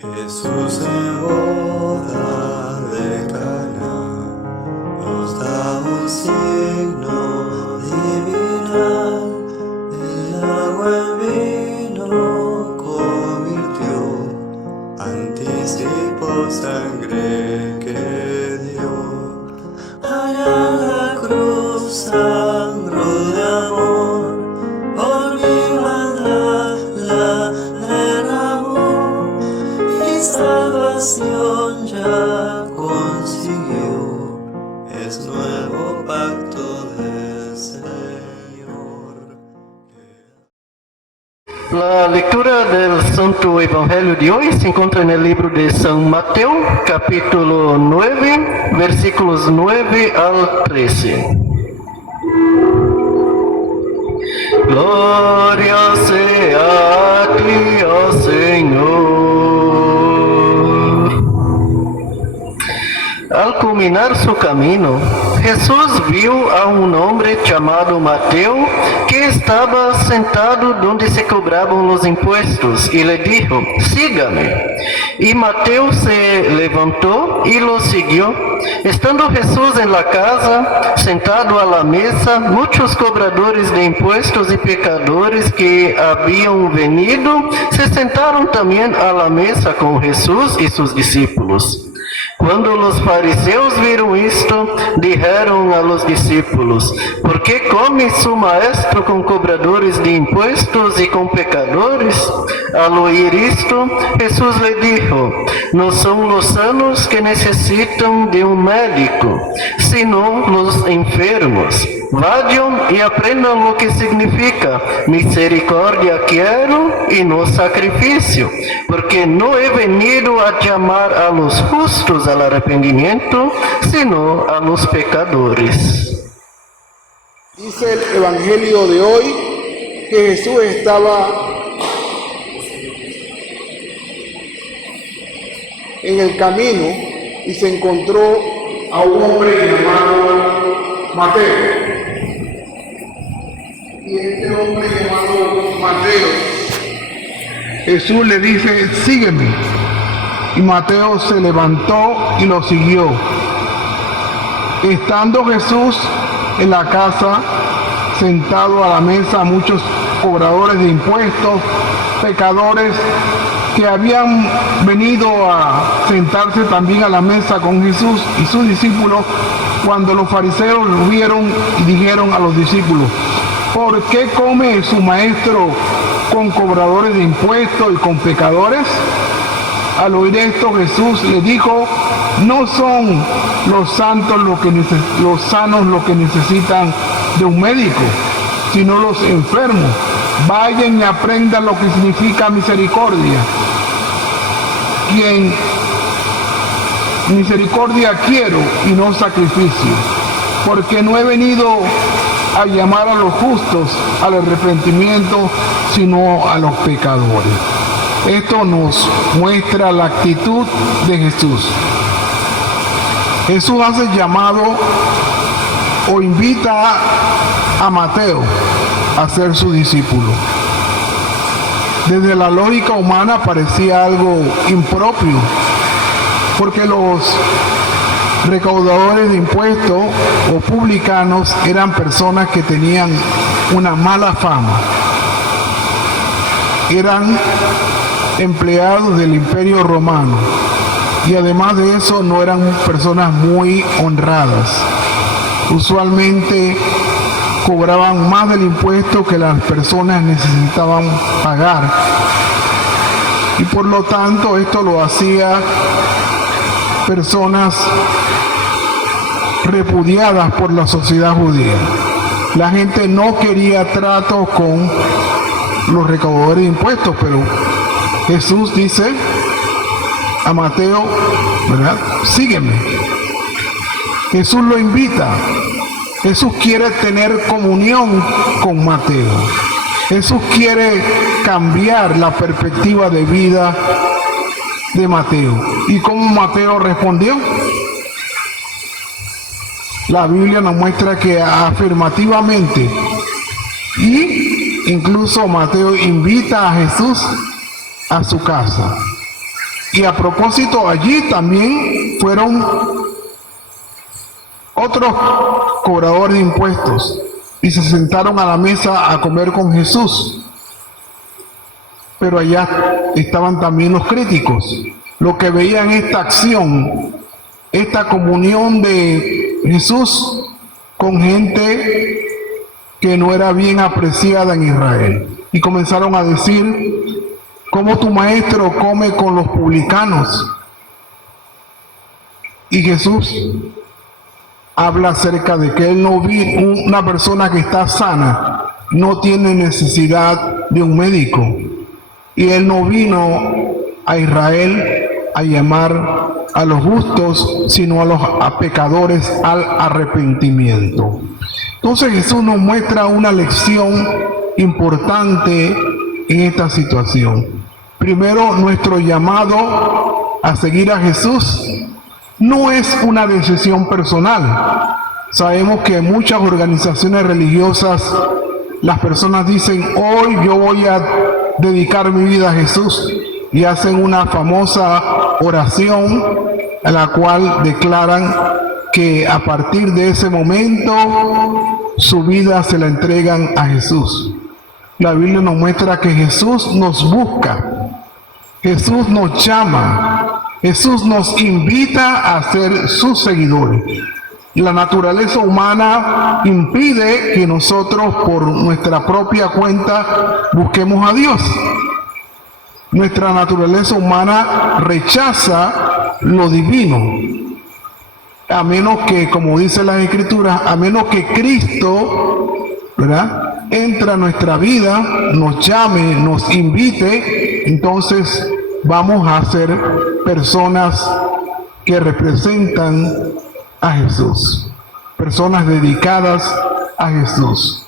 Jesús en boda de Caná nos da un signo divinal. El agua en vino convirtió, anticipó sangre que dio. Allá la cruz sangró de amor, por mi maldad la derramó, y salvación ya consiguió, es nuevo pacto del Señor. La lectura del Santo Evangelio de hoy se encuentra en el libro de San Mateo, capítulo 9, versículos 9 al 13. Gloria sea a ti, oh Señor. Al culminar su camino, Jesús vio a un hombre llamado Mateo que estaba sentado donde se cobraban los impuestos y le dijo: sígame. Y Mateo se levantó y lo siguió. Estando Jesús en la casa, sentado a la mesa, muchos cobradores de impuestos y pecadores que habían venido se sentaron también a la mesa con Jesús y sus discípulos. Cuando los fariseos vieron esto, dijeron a los discípulos: ¿por qué come su maestro con cobradores de impuestos y con pecadores? Al oír esto, Jesús le dijo: no son los sanos que necesitan de un médico, sino los enfermos. Vayan y aprendan lo que significa: misericordia quiero y no sacrificio, porque no he venido a llamar a los justos al arrepentimiento, sino a los pecadores. Dice el Evangelio de hoy que Jesús estaba en el camino y se encontró a un hombre llamado Mateo. Y este hombre llamado Mateo, Jesús le dice: sígueme. Y Mateo se levantó y lo siguió. Estando Jesús en la casa, sentado a la mesa, muchos cobradores de impuestos, pecadores que habían venido a sentarse también a la mesa con Jesús y sus discípulos, cuando los fariseos lo vieron y dijeron a los discípulos: ¿por qué come su maestro con cobradores de impuestos y con pecadores? Al oír esto, Jesús le dijo: no son los santos los sanos los que necesitan de un médico, sino los enfermos. Vayan y aprendan lo que significa misericordia. Quien misericordia quiero y no sacrificio, porque no he venido a llamar a los justos al arrepentimiento, sino a los pecadores. Esto nos muestra la actitud de Jesús. Jesús hace llamado o invita a Mateo a ser su discípulo. Desde la lógica humana parecía algo impropio, porque los recaudadores de impuestos o publicanos eran personas que tenían una mala fama. Eran empleados del Imperio Romano y además de eso no eran personas muy honradas. Usualmente cobraban más del impuesto que las personas necesitaban pagar, y por lo tanto esto lo hacía personas repudiadas por la sociedad judía. La gente no quería trato con los recaudadores de impuestos, pero Jesús dice a Mateo, ¿verdad? Sígueme. Jesús lo invita. Jesús quiere tener comunión con Mateo. Jesús quiere cambiar la perspectiva de vida de Mateo. ¿Y cómo Mateo respondió? La Biblia nos muestra que afirmativamente, y incluso Mateo invita a Jesús a su casa. Y a propósito, allí también fueron otros cobradores de impuestos y se sentaron a la mesa a comer con Jesús. Pero allá estaban también los críticos, los que veían esta acción, esta comunión de Jesús con gente que no era bien apreciada en Israel. Y comenzaron a decir: ¿cómo tu maestro come con los publicanos? Y Jesús habla acerca de que él no vino, una persona que está sana no tiene necesidad de un médico. Y él no vino a Israel a llamar a los justos, sino a pecadores al arrepentimiento. Entonces Jesús nos muestra una lección importante en esta situación. Primero, nuestro llamado a seguir a Jesús no es una decisión personal. Sabemos que en muchas organizaciones religiosas las personas dicen: hoy yo voy a dedicar mi vida a Jesús, y hacen una famosa oración a la cual declaran que a partir de ese momento su vida se la entregan a Jesús. La Biblia nos muestra que Jesús nos busca, Jesús nos llama, Jesús nos invita a ser sus seguidores. La naturaleza humana impide que nosotros por nuestra propia cuenta busquemos a Dios. Nuestra naturaleza humana rechaza lo divino, a menos que, como dice las Escrituras, a menos que Cristo, ¿verdad?, entra a nuestra vida, nos llame, nos invite, entonces vamos a ser personas que representan a Jesús, personas dedicadas a Jesús.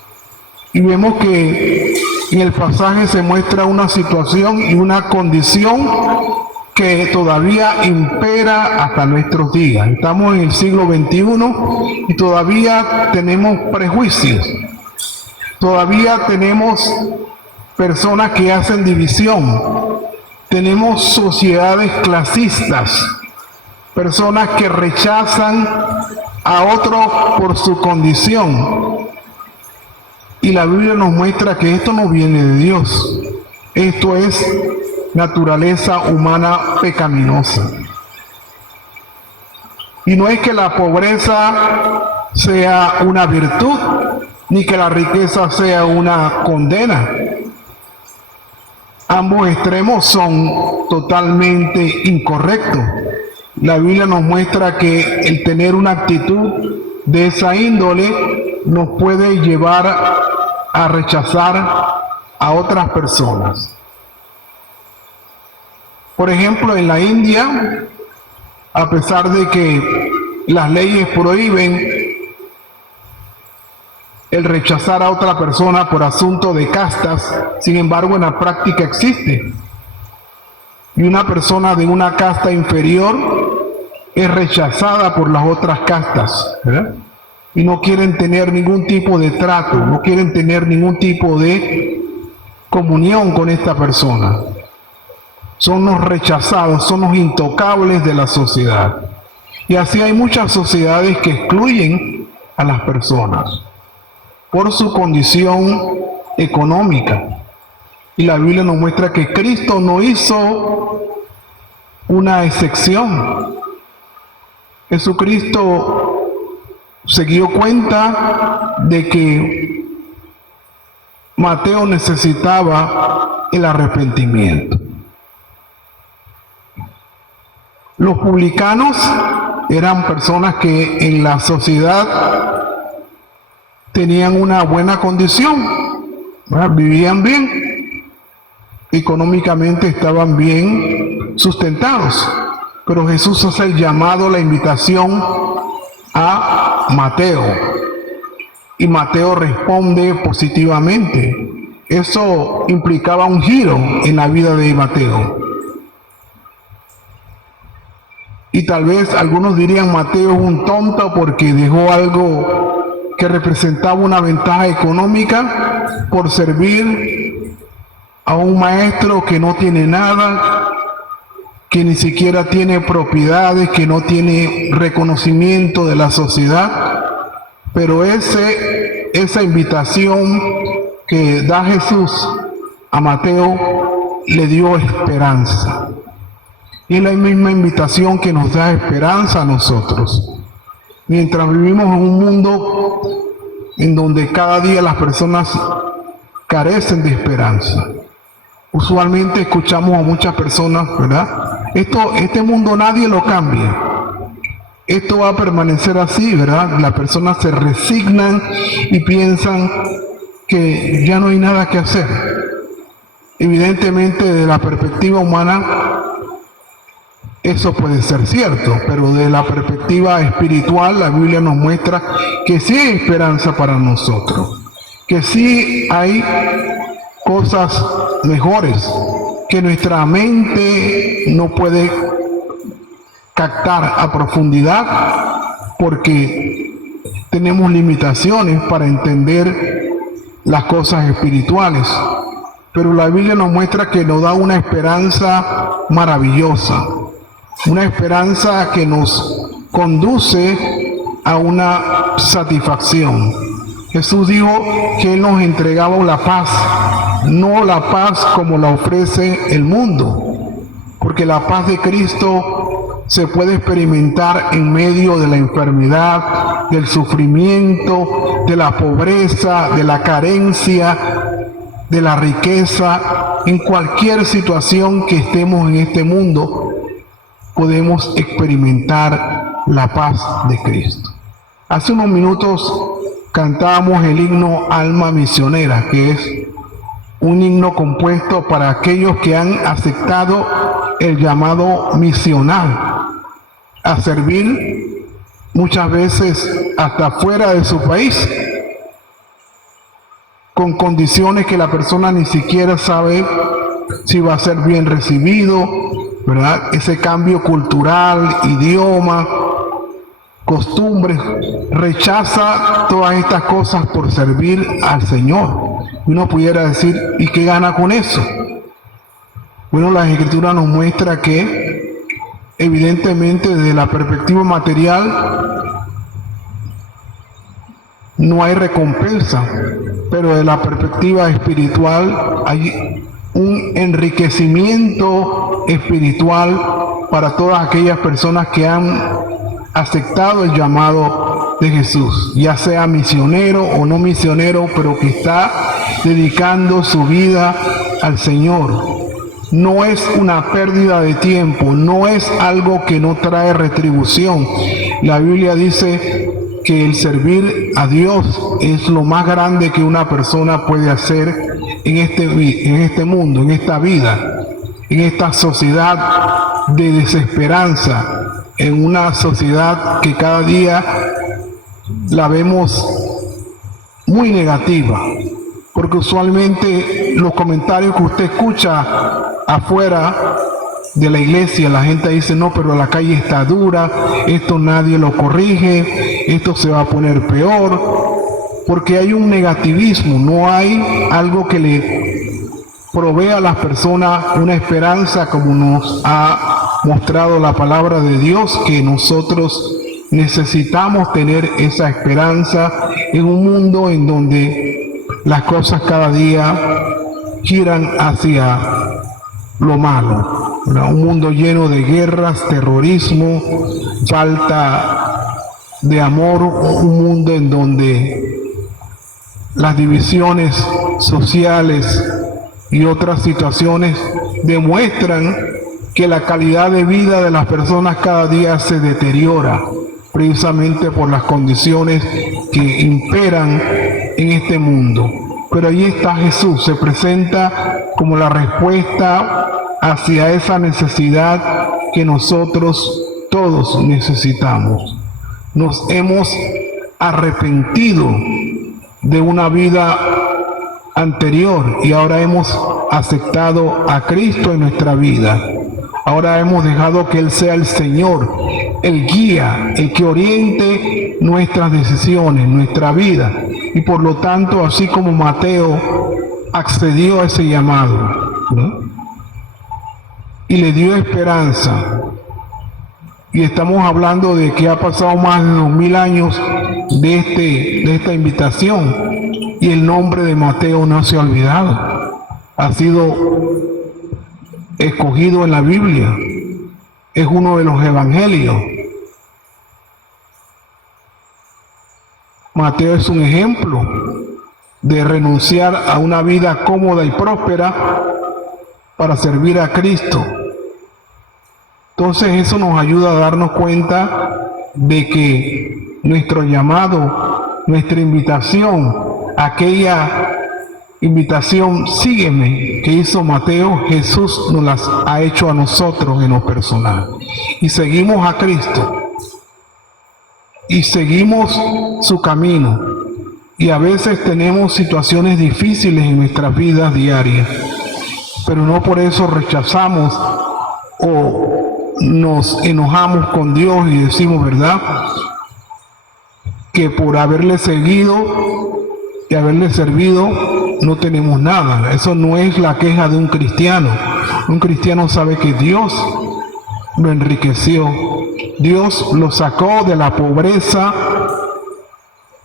Y vemos que en el pasaje se muestra una situación y una condición que todavía impera hasta nuestros días. Estamos en el siglo XXI y todavía tenemos prejuicios, todavía tenemos personas que hacen división, tenemos sociedades clasistas, personas que rechazan a otros por su condición. Y la Biblia nos muestra que esto no viene de Dios. Esto es naturaleza humana pecaminosa. Y no es que la pobreza sea una virtud, ni que la riqueza sea una condena. Ambos extremos son totalmente incorrectos. La Biblia nos muestra que el tener una actitud de esa índole nos puede llevar a rechazar a otras personas. Por ejemplo, en la India, a pesar de que las leyes prohíben el rechazar a otra persona por asunto de castas, sin embargo en la práctica existe. Y una persona de una casta inferior es rechazada por las otras castas, ¿verdad? Y no quieren tener ningún tipo de trato, no quieren tener ningún tipo de comunión con esta persona. Son los rechazados, son los intocables de la sociedad. Y así hay muchas sociedades que excluyen a las personas por su condición económica. Y la Biblia nos muestra que Cristo no hizo una excepción. Jesucristo se dio cuenta de que Mateo necesitaba el arrepentimiento. Los publicanos eran personas que en la sociedad tenían una buena condición, ¿verdad? Vivían bien, económicamente estaban bien sustentados. Pero Jesús hace el llamado, la invitación a Mateo. Y Mateo responde positivamente. Eso implicaba un giro en la vida de Mateo. Y tal vez algunos dirían: Mateo es un tonto porque dejó algo que representaba una ventaja económica por servir a un maestro que no tiene nada, que ni siquiera tiene propiedades, que no tiene reconocimiento de la sociedad, pero esa invitación que da Jesús a Mateo le dio esperanza. Y es la misma invitación que nos da esperanza a nosotros. Mientras vivimos en un mundo en donde cada día las personas carecen de esperanza. Usualmente escuchamos a muchas personas, ¿verdad? Este mundo nadie lo cambia. Esto va a permanecer así, ¿verdad? Las personas se resignan y piensan que ya no hay nada que hacer. Evidentemente, desde la perspectiva humana, eso puede ser cierto, pero de la perspectiva espiritual, la Biblia nos muestra que sí hay esperanza para nosotros, que sí hay cosas mejores, que nuestra mente no puede captar a profundidad, porque tenemos limitaciones para entender las cosas espirituales. Pero la Biblia nos muestra que nos da una esperanza maravillosa, una esperanza que nos conduce a una satisfacción. Jesús dijo que Él nos entregaba la paz, no la paz como la ofrece el mundo, porque la paz de Cristo se puede experimentar en medio de la enfermedad, del sufrimiento, de la pobreza, de la carencia, de la riqueza. En cualquier situación que estemos en este mundo, podemos experimentar la paz de Cristo. Hace unos minutos cantábamos el himno Alma Misionera, que es un himno compuesto para aquellos que han aceptado el llamado misional a servir muchas veces hasta fuera de su país, con condiciones que la persona ni siquiera sabe si va a ser bien recibido, ¿verdad? Ese cambio cultural, idioma, costumbres, rechaza todas estas cosas por servir al Señor. Uno pudiera decir, ¿y qué gana con eso? Bueno, la Escritura nos muestra que, evidentemente, desde la perspectiva material, no hay recompensa, pero desde la perspectiva espiritual hay un enriquecimiento espiritual para todas aquellas personas que han aceptado el llamado de Jesús, ya sea misionero o no misionero, pero que está dedicando su vida al Señor. No es una pérdida de tiempo, no es algo que no trae retribución. La Biblia dice que el servir a Dios es lo más grande que una persona puede hacer en este mundo, en esta vida, en esta sociedad de desesperanza, en una sociedad que cada día la vemos muy negativa, porque usualmente los comentarios que usted escucha afuera de la iglesia, la gente dice, no, pero la calle está dura, esto nadie lo corrige, esto se va a poner peor, porque hay un negativismo, no hay algo que le provea a las personas una esperanza como nos ha mostrado la palabra de Dios, que nosotros necesitamos tener esa esperanza en un mundo en donde las cosas cada día giran hacia lo malo, ¿verdad? Un mundo lleno de guerras, terrorismo, falta de amor, un mundo en donde las divisiones sociales y otras situaciones demuestran que la calidad de vida de las personas cada día se deteriora, precisamente por las condiciones que imperan en este mundo. Pero ahí está Jesús, se presenta como la respuesta hacia esa necesidad que nosotros todos necesitamos. Nos hemos arrepentido de una vida anterior y ahora hemos aceptado a Cristo en nuestra vida. Ahora hemos dejado que Él sea el Señor, el guía, el que oriente nuestras decisiones, nuestra vida. Y por lo tanto, así como Mateo accedió a ese llamado, ¿no? y le dio esperanza. Y estamos hablando de que ha pasado más de 2000 años de esta invitación, y el nombre de Mateo no se ha olvidado. Ha sido escogido en la Biblia. Es uno de los evangelios. Mateo es un ejemplo de renunciar a una vida cómoda y próspera para servir a Cristo. Entonces eso nos ayuda a darnos cuenta de que nuestro llamado, nuestra invitación, aquella invitación, sígueme, que hizo Mateo, Jesús nos las ha hecho a nosotros en lo personal. Y seguimos a Cristo. Y seguimos su camino. Y a veces tenemos situaciones difíciles en nuestras vidas diarias. Pero no por eso rechazamos o nos enojamos con Dios y decimos, ¿verdad?, que por haberle seguido y haberle servido no tenemos nada. Eso no es la queja de un cristiano. Un cristiano sabe que Dios lo enriqueció. Dios lo sacó de la pobreza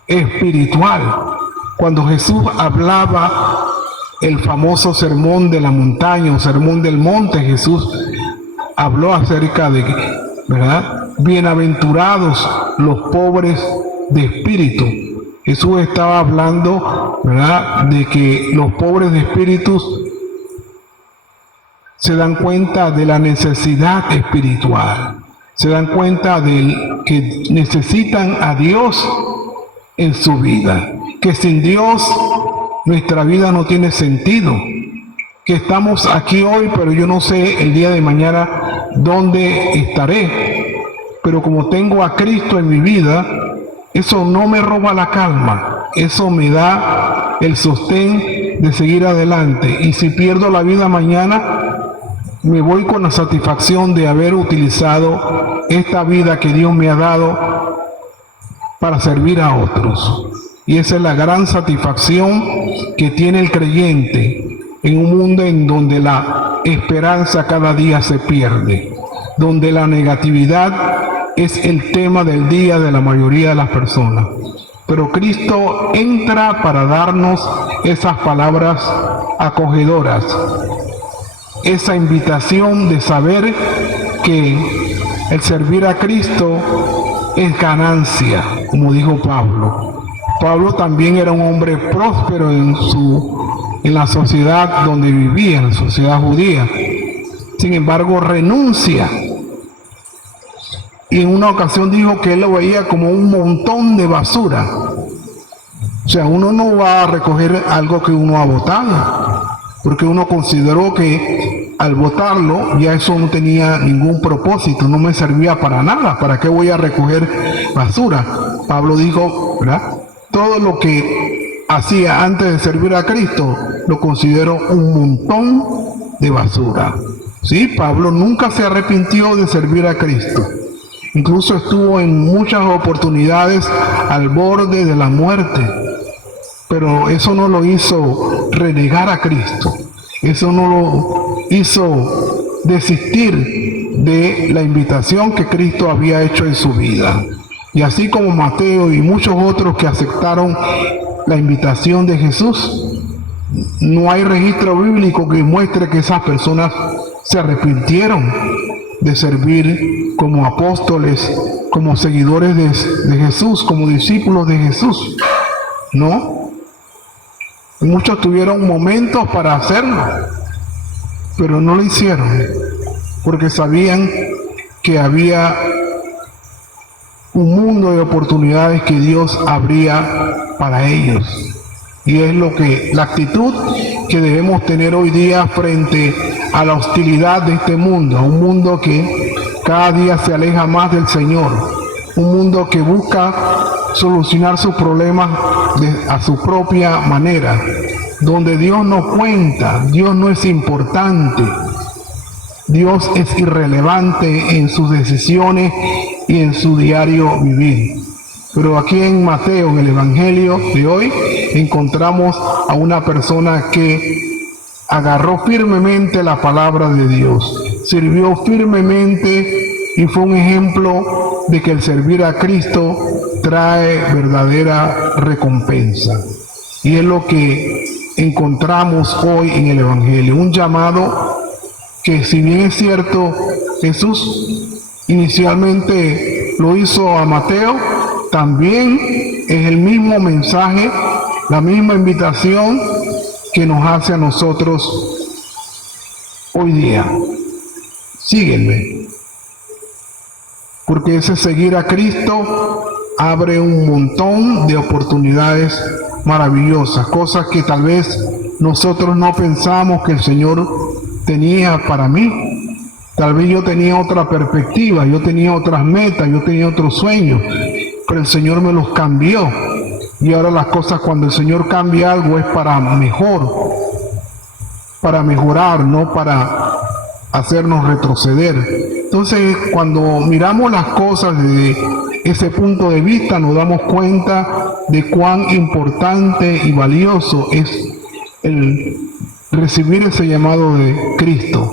espiritual. Cuando Jesús hablaba el famoso sermón de la montaña o sermón del monte, Jesús habló acerca de, ¿verdad?, bienaventurados los pobres de espíritu. Jesús estaba hablando, ¿verdad?, de que los pobres de espíritu se dan cuenta de la necesidad espiritual, se dan cuenta de que necesitan a Dios en su vida, que sin Dios nuestra vida no tiene sentido, que estamos aquí hoy, pero yo no sé el día de mañana dónde estaré, pero como tengo a Cristo en mi vida, eso no me roba la calma, eso me da el sostén de seguir adelante. Y si pierdo la vida mañana, me voy con la satisfacción de haber utilizado esta vida que Dios me ha dado para servir a otros. Y esa es la gran satisfacción que tiene el creyente en un mundo en donde la esperanza cada día se pierde, donde la negatividad es el tema del día de la mayoría de las personas. Pero Cristo entra para darnos esas palabras acogedoras, esa invitación de saber que el servir a Cristo es ganancia, como dijo Pablo. Pablo también era un hombre próspero en la sociedad donde vivía, en la sociedad judía. Sin embargo, renuncia. Y en una ocasión dijo que él lo veía como un montón de basura. O sea, uno no va a recoger algo que uno ha botado, porque uno consideró que al botarlo ya eso no tenía ningún propósito, no me servía para nada. ¿Para qué voy a recoger basura? Pablo dijo, ¿verdad?, todo lo que hacía antes de servir a Cristo lo considero un montón de basura. Sí, Pablo nunca se arrepintió de servir a Cristo. Incluso estuvo en muchas oportunidades al borde de la muerte. Pero eso no lo hizo renegar a Cristo. Eso no lo hizo desistir de la invitación que Cristo había hecho en su vida. Y así como Mateo y muchos otros que aceptaron la invitación de Jesús, no hay registro bíblico que muestre que esas personas se arrepintieron de servir como apóstoles, como seguidores de Jesús, como discípulos de Jesús. No. Muchos tuvieron momentos para hacerlo, pero no lo hicieron, porque sabían que había un mundo de oportunidades que Dios abría para ellos. Y es la actitud que debemos tener hoy día frente a la hostilidad de este mundo, un mundo que cada día se aleja más del Señor, un mundo que busca solucionar sus problemas a su propia manera, donde Dios no cuenta, Dios no es importante, Dios es irrelevante en sus decisiones y en su diario vivir. Pero aquí en Mateo, en el Evangelio de hoy, encontramos a una persona que agarró firmemente la palabra de Dios, sirvió firmemente y fue un ejemplo de que el servir a Cristo trae verdadera recompensa. Y es lo que encontramos hoy en el Evangelio, un llamado que, si bien es cierto, Jesús inicialmente lo hizo a Mateo, también es el mismo mensaje, la misma invitación que nos hace a nosotros hoy día. Sígueme, porque ese seguir a Cristo abre un montón de oportunidades maravillosas, cosas que tal vez nosotros no pensamos que el Señor tenía para mí. Tal vez yo tenía otra perspectiva, yo tenía otras metas, yo tenía otros sueños, pero el Señor me los cambió. Y ahora las cosas, cuando el Señor cambia algo, es para mejor, para mejorar, no para hacernos retroceder. Entonces, cuando miramos las cosas desde ese punto de vista, nos damos cuenta de cuán importante y valioso es el recibir ese llamado de Cristo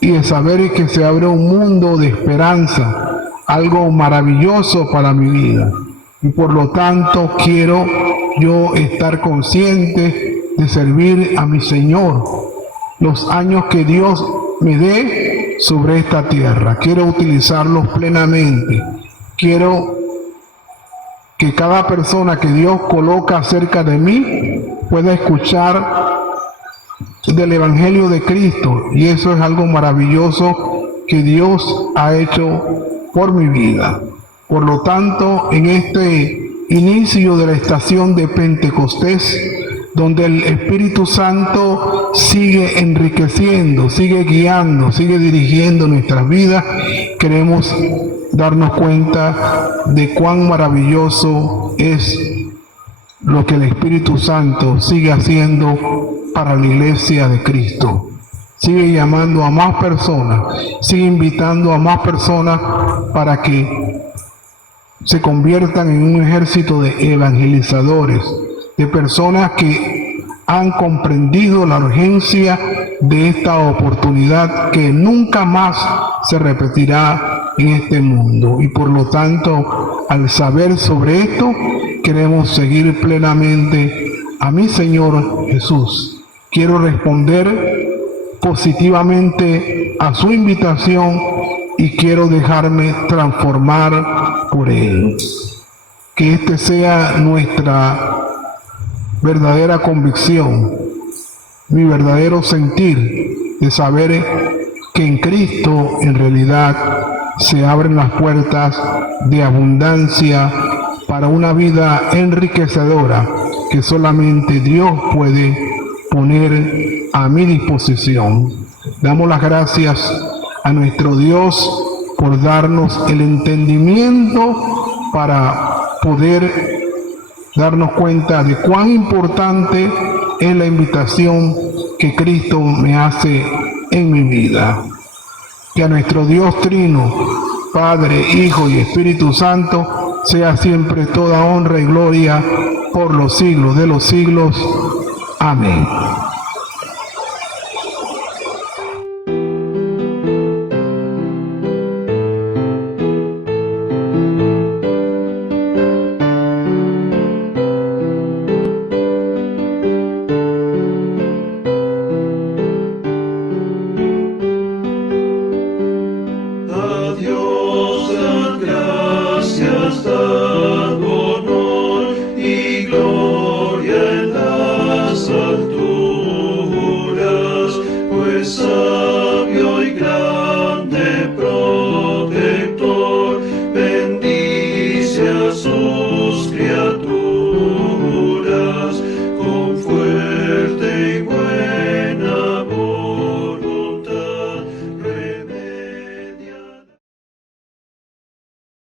y de saber que se abre un mundo de esperanza, algo maravilloso para mi vida. Y por lo tanto quiero yo estar consciente de servir a mi Señor los años que Dios me dé sobre esta tierra. Quiero utilizarlos plenamente. Quiero que cada persona que Dios coloca cerca de mí pueda escuchar del Evangelio de Cristo, y eso es algo maravilloso que Dios ha hecho por mi vida. Por lo tanto, en este inicio de la estación de Pentecostés, donde el Espíritu Santo sigue enriqueciendo, sigue guiando, sigue dirigiendo nuestras vidas, queremos darnos cuenta de cuán maravilloso es lo que el Espíritu Santo sigue haciendo para la iglesia de Cristo. Sigue llamando a más personas, sigue invitando a más personas para que se conviertan en un ejército de evangelizadores, de personas que han comprendido la urgencia de esta oportunidad que nunca más se repetirá en este mundo. Y por lo tanto, al saber sobre esto, queremos seguir plenamente a mi Señor Jesús. Quiero responder positivamente a su invitación y quiero dejarme transformar por Él. Que este sea nuestra verdadera convicción, mi verdadero sentir de saber que en Cristo en realidad se abren las puertas de abundancia para una vida enriquecedora que solamente Dios puede poner a mi disposición. Damos las gracias a nuestro Dios por darnos el entendimiento para poder darnos cuenta de cuán importante es la invitación que Cristo me hace en mi vida. Que a nuestro Dios Trino, Padre, Hijo y Espíritu Santo, sea siempre toda honra y gloria por los siglos de los siglos. Amén. Adiós.